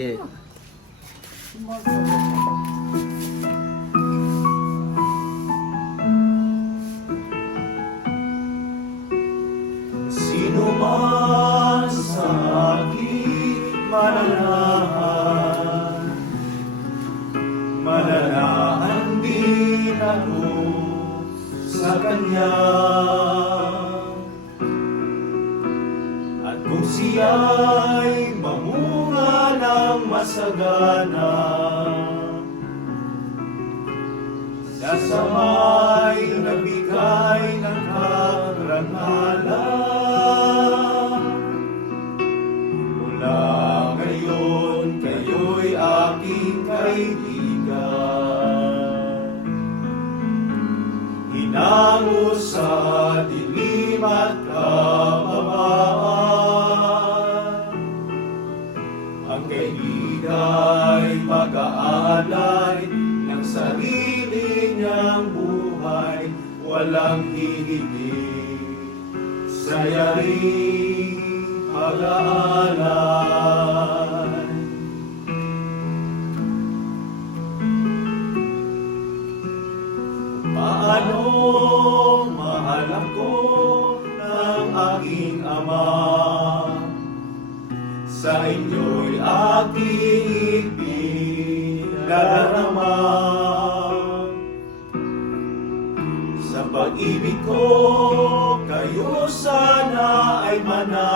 Sige. Sino man sa aking mananahan, mananahan din ako sa Kanya. At kung siya'y ng masagana, sa samay nagbigay ng karangalan. Mula ngayon, kayo'y aking kaibigan. Hinango sa dilim at walang hihigit sa yaring pag-aalay. Paano mahal ako ng aking ama? Sa inyo'y aking ipinarama. Pag-ibig ko, kayo sana ay manahan.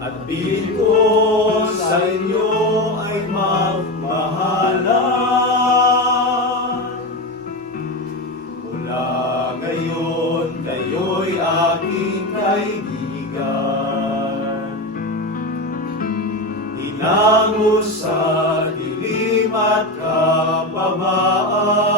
At bilin ko sa inyo ay magmahalan. Mula ngayon, kayo'y aking kaibigan. Hinango sa dilim at kababaan.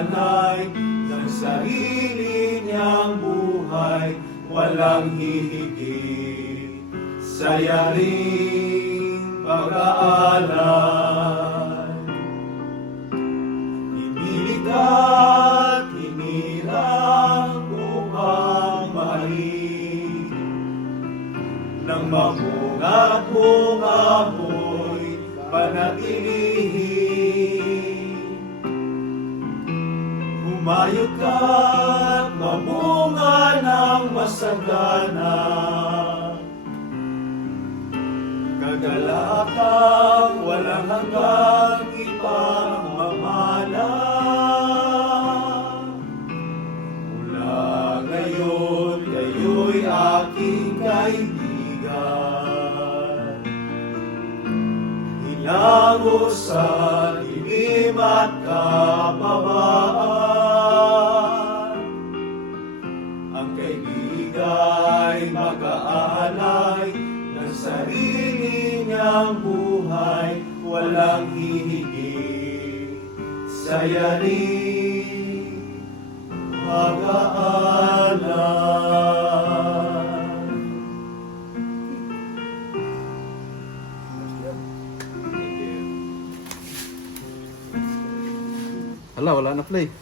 Mag-aanay ng sarili niyang buhay, walang hihigit sa yaring pag-aalay. Iniligat, hinirang upang mahalin Nang mamunga't bunga mo'y panatilihin Humayog ka't mamunga ng masagana. Kagalakang walang hanggang ipamamala. Mula ngayon, kayo'y aking kaibigan Hinango sa dilim at kababaan Ang kaibigay mag-aalay ng sarili niyang buhay Walang hihigit sa yaring pag-aalay Hala, wala na play.